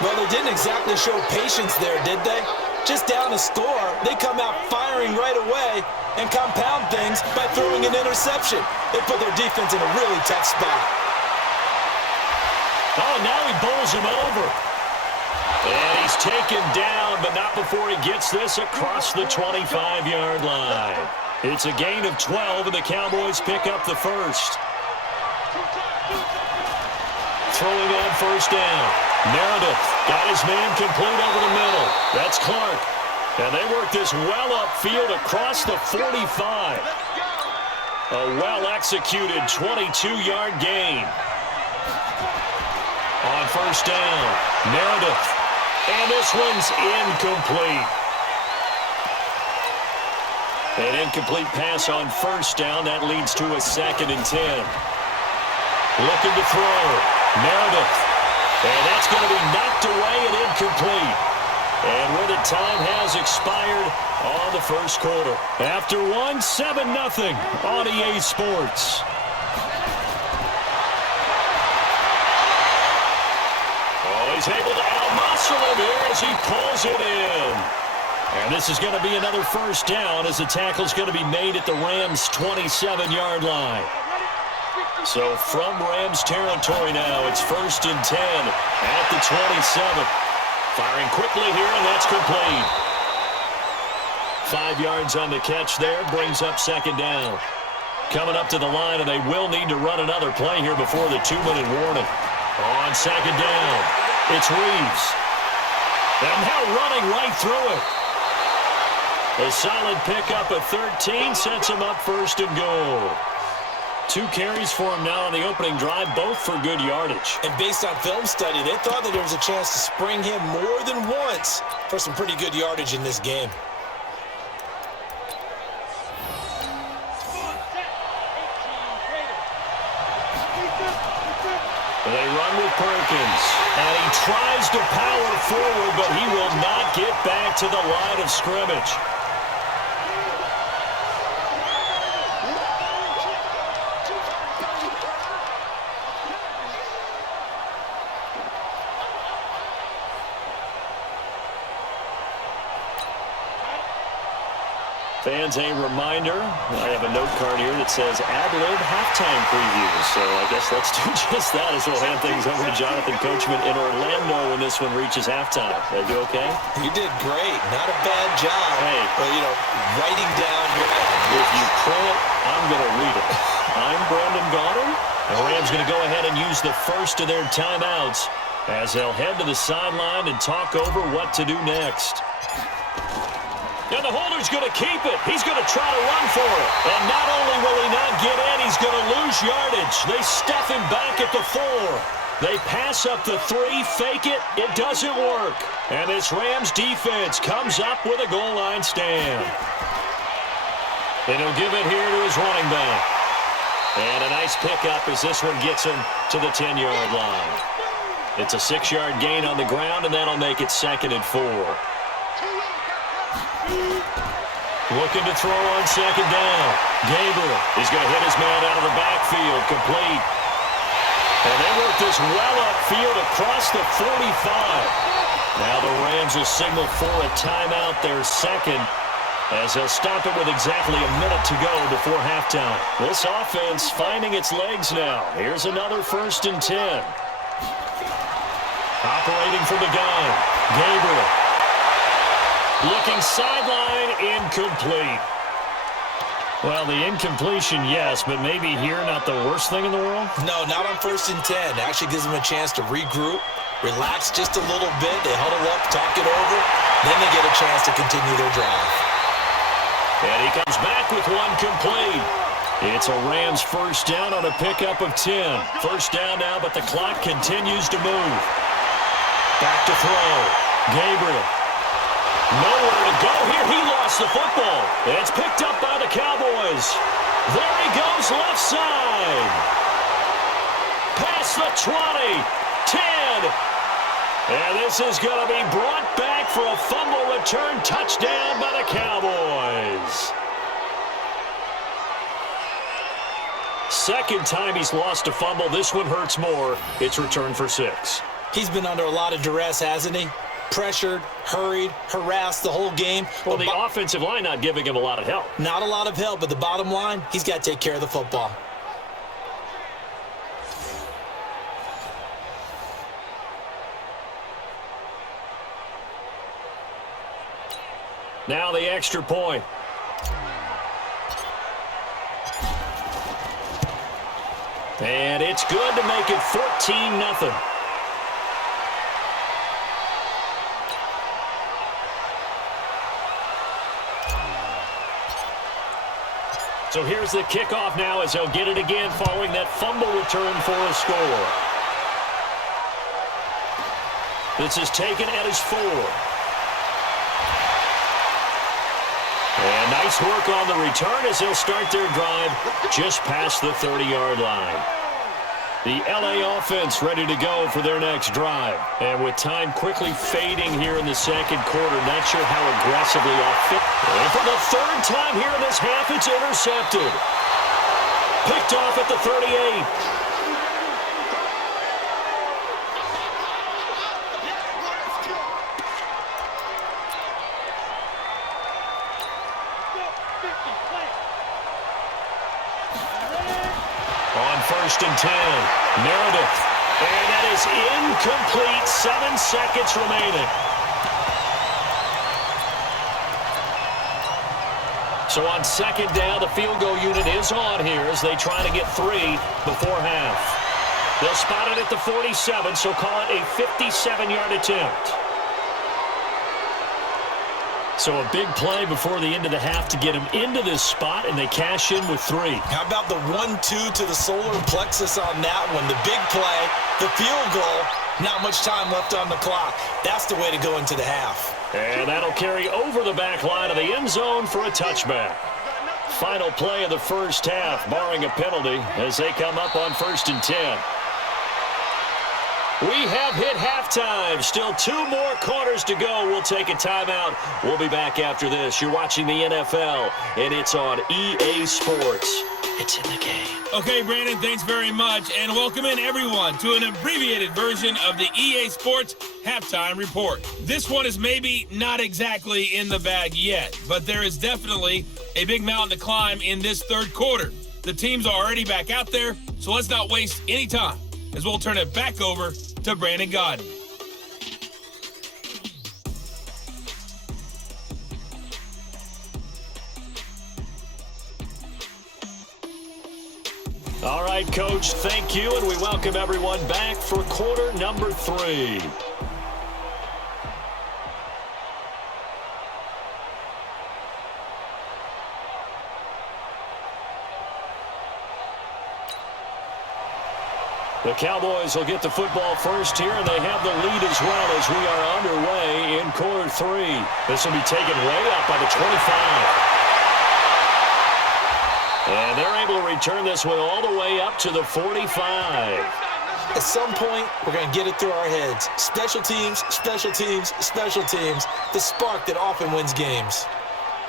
Well, they didn't exactly show patience there, did they? Just down a score, they come out firing right away and compound things by throwing an interception. They put their defense in a really tough spot. Oh, now he bowls him over. And he's taken down, but not before he gets this across the 25-yard line. It's a gain of 12, and the Cowboys pick up the first. Throwing on first down. Meredith got his man complete over the middle. That's Clark. And they work this well upfield across the 45. A well-executed 22-yard gain. On first down, Meredith. And this one's incomplete. An incomplete pass on first down. That leads to a 2nd and 10. Looking to throw. Meredith. And that's going to be knocked away and incomplete. And with it, time has expired on the first quarter. After one, 7-0 on EA Sports. Oh, he's able to out-muscle him here as he pulls it in. And this is going to be another first down as the tackle's going to be made at the Rams' 27-yard line. So from Rams territory now, it's 1st and 10 at the 27. Firing quickly here, and that's complete. 5 yards on the catch there, brings up 2nd down. Coming up to the line, and they will need to run another play here before the 2-minute warning. On 2nd down, it's Reeves. And now running right through it. A solid pickup of 13 sets him up 1st and goal. 2 carries for him now on the opening drive, both for good yardage. And based on film study, they thought that there was a chance to spring him more than once for some pretty good yardage in this game. They run with Perkins, and he tries to power forward, but he will not get back to the line of scrimmage. Fans, a reminder, I have a note card here that says ad-lib halftime preview. So I guess let's do just that as we'll hand things over to Jonathan Coachman in Orlando when this one reaches halftime. Did I do okay? You did great. Not a bad job. Hey. Well, writing down your... If you print, I'm going to read it. I'm Brandon Goddard. The Rams going to go ahead and use the first of their timeouts as they'll head to the sideline and talk over what to do next. And the holder's going to keep it. He's going to try to run for it. And not only will he not get in, he's going to lose yardage. They stuff him back at the 4. They pass up the 3, fake it. It doesn't work. And this Rams defense comes up with a goal line stand. And he'll give it here to his running back. And a nice pickup as this one gets him to the 10-yard line. It's a 6-yard gain on the ground, and that'll make it 2nd and 4. Looking to throw on 2nd down. Gabriel is going to hit his man out of the backfield. Complete. And they work this well upfield across the 45. Now the Rams will signal for a timeout, their 2nd, as they'll stop it with exactly a minute to go before halftime. This offense finding its legs now. Here's another 1st and 10. Operating from the gun. Gabriel. Looking sideline, incomplete. Well, the incompletion, yes, but maybe here not the worst thing in the world? No, not on 1st and 10. Actually gives them a chance to regroup, relax just a little bit. They huddle up, talk it over. Then they get a chance to continue their drive. And he comes back with one complete. It's a Rams 1st down on a pickup of 10. 1st down now, but the clock continues to move. Back to throw. Gabriel. Nowhere to go here. He lost the football. It's picked up by the Cowboys. There he goes left side. Past the 20. 10. And this is going to be brought back for a fumble return touchdown by the Cowboys. 2nd time he's lost a fumble. This one hurts more. It's returned for 6. He's been under a lot of duress, hasn't he? Pressured, hurried, harassed the whole game. Well, the offensive line not giving him a lot of help. Not a lot of help, but the bottom line, he's got to take care of the football. Now the extra point. And it's good to make it 14-0. So here's the kickoff now as he'll get it again following that fumble return for a score. This is taken at his 4. And nice work on the return as they'll start their drive just past the 30-yard line. The LA offense ready to go for their next drive. And with time quickly fading here in the second quarter, not sure how aggressively offensive. And for the third time here in this half, it's intercepted. Picked off at the 38. First and 10. Meredith. And that is incomplete. 7 seconds remaining. So on second down, the field goal unit is on here as they try to get 3 before half. They'll spot it at the 47, so call it a 57-yard attempt. So a big play before the end of the half to get him into this spot, and they cash in with 3. How about the 1-2 to the solar plexus on that one? The big play, the field goal, not much time left on the clock. That's the way to go into the half. And that'll carry over the back line of the end zone for a touchback. Final play of the first half, barring a penalty, as they come up on 1st and 10. We have hit halftime. Still 2 more quarters to go. We'll take a timeout. We'll be back after this. You're watching the NFL, and it's on EA Sports. It's in the game. Okay, Brandon, thanks very much. And welcome in, everyone, to an abbreviated version of the EA Sports Halftime Report. This one is maybe not exactly in the bag yet, but there is definitely a big mountain to climb in this third quarter. The teams are already back out there, so let's not waste any time, as we'll turn it back over to Brandon Godden. All right, Coach, thank you, and we welcome everyone back for quarter number 3. The Cowboys will get the football first here, and they have the lead as well as we are underway in quarter 3. This will be taken way up by the 25. And they're able to return this one all the way up to the 45. At some point, we're going to get it through our heads. Special teams, special teams, special teams. The spark that often wins games.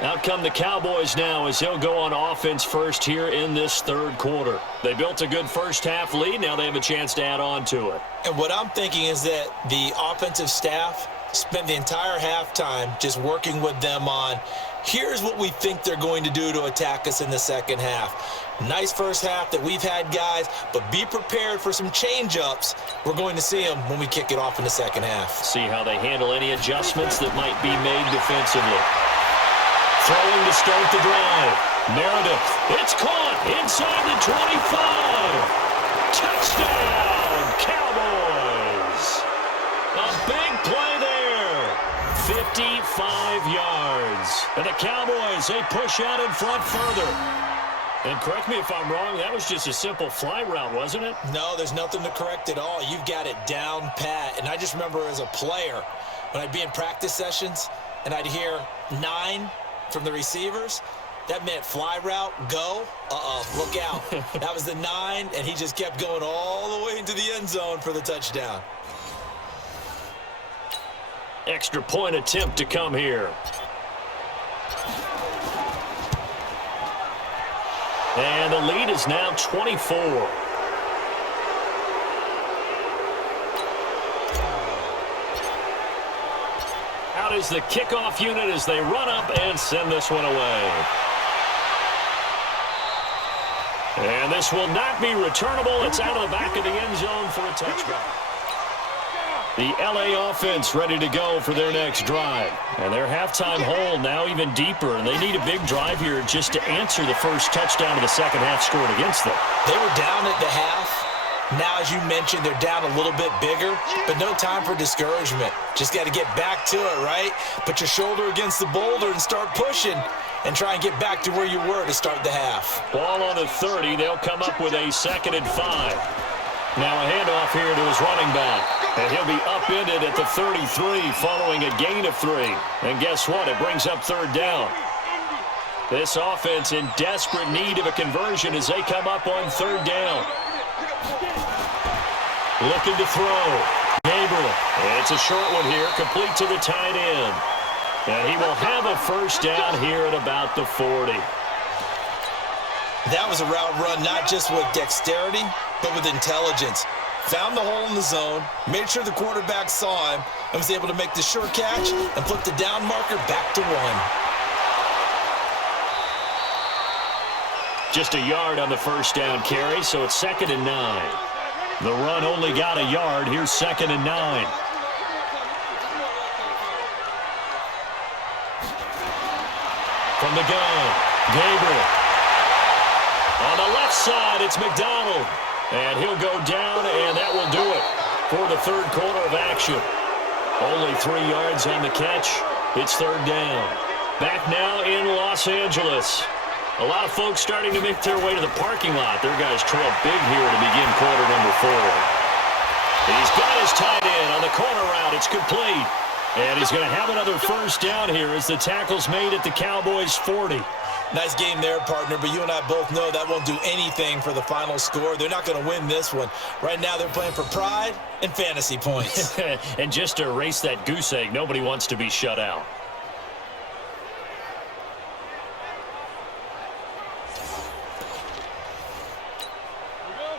Out come the Cowboys now as they'll go on offense first here in this third quarter. They built a good first half lead. Now they have a chance to add on to it. And what I'm thinking is that the offensive staff spent the entire halftime just working with them on, here's what we think they're going to do to attack us in the second half. Nice first half that we've had, guys, but be prepared for some change-ups. We're going to see them when we kick it off in the second half. See how they handle any adjustments that might be made defensively. Throwing to start the drive. Meredith. It's caught inside the 25. Touchdown, Cowboys. A big play there. 55 yards. And the Cowboys, they push out in front further. And correct me if I'm wrong, that was just a simple fly route, wasn't it? No, there's nothing to correct at all. You've got it down pat. And I just remember as a player, when I'd be in practice sessions and I'd hear 9 from the receivers, that meant fly route, go, look out. That was the 9, and he just kept going all the way into the end zone for the touchdown. Extra point attempt to come here. And the lead is now 24. out is the kickoff unit as they run up and send this one away. And this will not be returnable. It's out of the back of the end zone for a touchback. The LA offense ready to go for their next drive. And their halftime hole now even deeper. And they need a big drive here just to answer the first touchdown of the second half scored against them. They were down at the half. Now, as you mentioned, they're down a little bit bigger, but no time for discouragement. Just got to get back to it, right? Put your shoulder against the boulder and start pushing and try and get back to where you were to start the half. Ball on the 30. They'll come up with a 2nd and 5. Now a handoff here to his running back. And he'll be upended at the 33 following a gain of 3. And guess what? It brings up 3rd down. This offense in desperate need of a conversion as they come up on 3rd down. Looking to throw. Gabriel. It's a short one here, complete to the tight end. And he will have a 1st down here at about the 40. That was a route run not just with dexterity, but with intelligence. Found the hole in the zone, made sure the quarterback saw him, and was able to make the short catch and put the down marker back to 1. Just a yard on the 1st down carry, so it's 2nd and 9. The run only got a yard. Here's 2nd and 9. From the gun, Gabriel. On the left side, it's McDonald. And he'll go down, and that will do it for the 3rd quarter of action. Only 3 yards on the catch. It's 3rd down. Back now in Los Angeles. A lot of folks starting to make their way to the parking lot. Their guys trail big here to begin quarter number 4. He's got his tight end on the corner route. It's complete. And he's going to have another 1st down here as the tackle's made at the Cowboys' 40. Nice game there, partner, but you and I both know that won't do anything for the final score. They're not going to win this one. Right now they're playing for pride and fantasy points. And just to erase that goose egg, nobody wants to be shut out.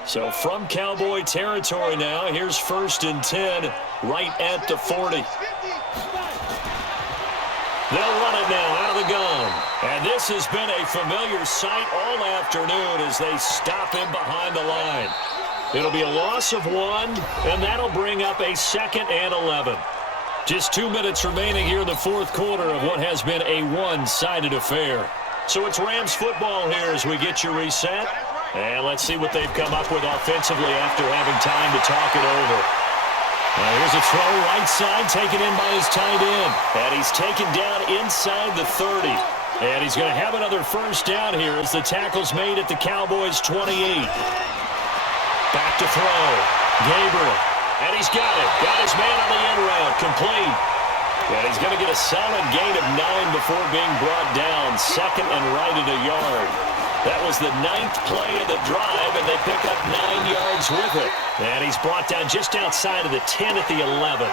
So from Cowboy territory now, here's 1st and 10 right at the 40. They'll run it now out of the gun. And this has been a familiar sight all afternoon as they stop him behind the line. It'll be a loss of 1, and that'll bring up a 2nd and 11. Just 2 minutes remaining here in the 4th quarter of what has been a one-sided affair. So it's Rams football here as we get you reset. And let's see what they've come up with offensively after having time to talk it over. Now here's a throw right side taken in by his tight end. And he's taken down inside the 30. And he's going to have another 1st down here as the tackle's made at the Cowboys' 28. Back to throw. Gabriel. And he's got it. Got his man on the end route. Complete. And he's going to get a solid gain of 9 before being brought down. 2nd and right at a yard. That was the 9th play of the drive, and they pick up 9 yards with it. And he's brought down just outside of the 10 at the 11.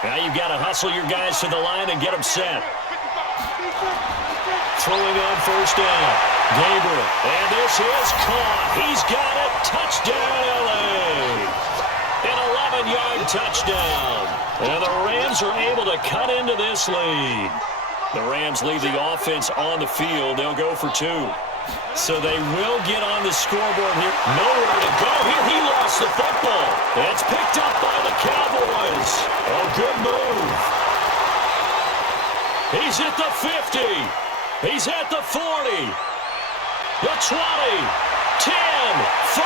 Now you've got to hustle your guys to the line and get them set. Throwing on 1st down. Gabriel. And this is caught. He's got it. Touchdown, LA. An 11-yard touchdown. And the Rams are able to cut into this lead. The Rams leave the offense on the field. They'll go for 2. So they will get on the scoreboard here. Nowhere to go here. He lost the football. It's picked up by the Cowboys. A good move. He's at the 50. He's at the 40. The 20. 10. 5.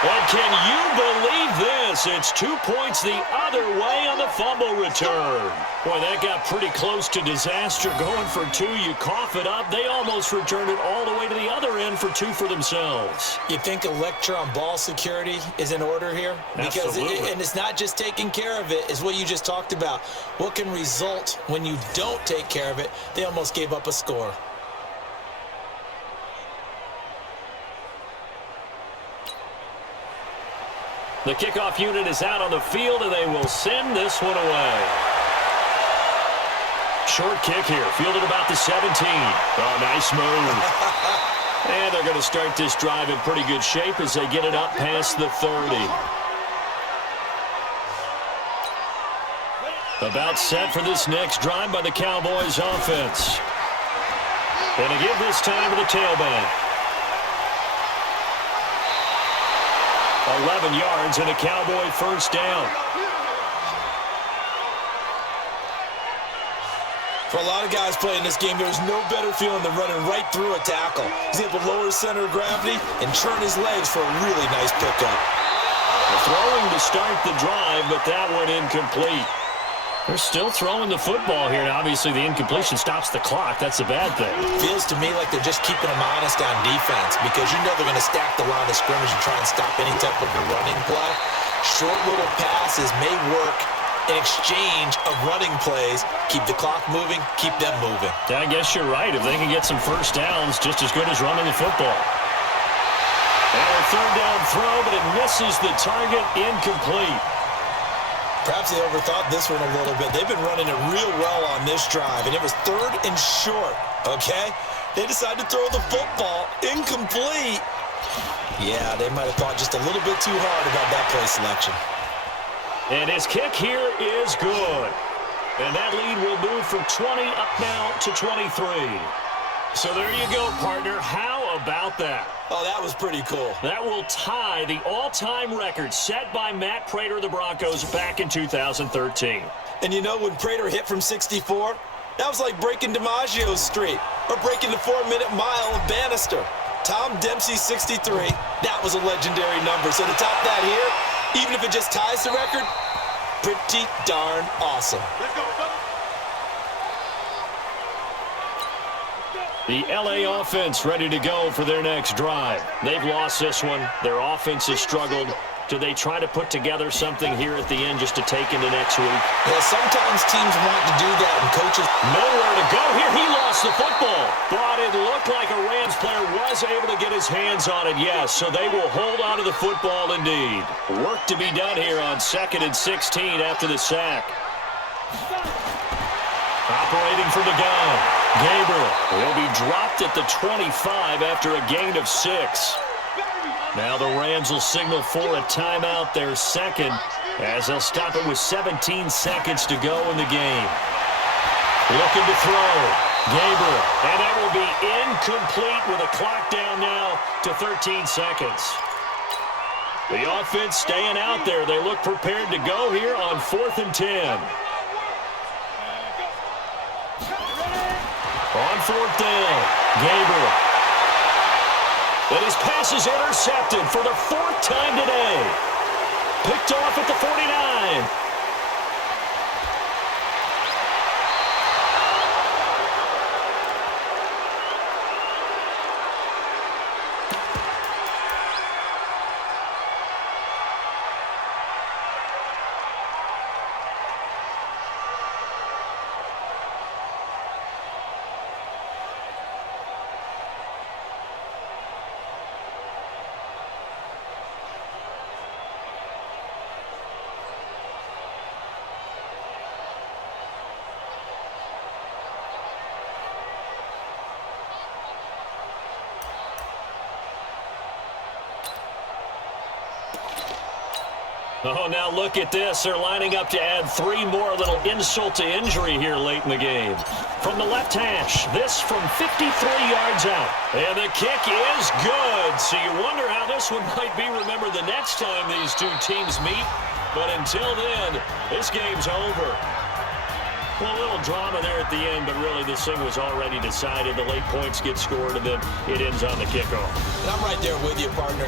And can you believe this? It's 2 points the other way on the fumble return. Boy, that got pretty close to disaster. Going for 2, you cough it up. They almost returned it all the way to the other end for 2 for themselves. You think a lecture on ball security is in order here? Because and it's not just taking care of it, it's what you just talked about. What can result when you don't take care of it? They almost gave up a score. The kickoff unit is out on the field, and they will send this one away. Short kick here, fielded about the 17. Oh, nice move. And they're going to start this drive in pretty good shape as they get it up past the 30. About set for this next drive by the Cowboys offense. And to give this time to the tailback. 11 yards and a Cowboy first down. For a lot of guys playing this game, there's no better feeling than running right through a tackle. He's able to lower his center of gravity and turn his legs for a really nice pickup. Throwing to start the drive, but that went incomplete. They're still throwing the football here, and obviously the incompletion stops the clock. That's a bad thing. Feels to me like they're just keeping them honest on defense because you know they're going to stack the line of scrimmage and try and stop any type of a running play. Short little passes may work in exchange of running plays. Keep the clock moving, keep them moving. I guess you're right. If they can get some first downs, just as good as running the football. And a third down throw, but it misses the target, incomplete. Perhaps they overthought this one a little bit. They've been running it real well on this drive, and it was 3rd and short, okay? They decided to throw the football, incomplete. Yeah, they might have thought just a little bit too hard about that play selection. And his kick here is good. And that lead will move from 20 up now to 23. So there you go, partner. How about that? Oh, that was pretty cool. That will tie the all-time record set by Matt Prater of the Broncos back in 2013. And you know, when Prater hit from 64, that was like breaking DiMaggio's streak or breaking the 4-minute mile of Bannister. Tom Dempsey's 63, that was a legendary number. So to top that here, even if it just ties the record, pretty darn awesome. Let's go. The L.A. offense ready to go for their next drive. They've lost this one. Their offense has struggled. Do they try to put together something here at the end just to take into next week? Yeah, sometimes teams want to do that, and coaches... Nowhere to go here. He lost the football. But it looked like a Rams player was able to get his hands on it, yes. So they will hold on to the football indeed. Work to be done here on 2nd and 16 after the sack. Operating from the gun. Gabriel will be dropped at the 25 after a gain of 6. Now the Rams will signal for a timeout, their second, as they'll stop it with 17 seconds to go in the game. Looking to throw. Gabriel. And that will be incomplete with a clock down now to 13 seconds. The offense staying out there. They look prepared to go here on 4th and 10. On 4th down, Gabriel. And his pass is intercepted for the 4th time today. Picked off at the 49. Oh, now look at this. They're lining up to add 3 more. Little insult to injury here late in the game. From the left hash, this from 53 yards out. And the kick is good. So you wonder how this one might be remembered the next time these two teams meet. But until then, this game's over. Well, a little drama there at the end, but really this thing was already decided. The late points get scored, and then it ends on the kickoff. And I'm right there with you, partner.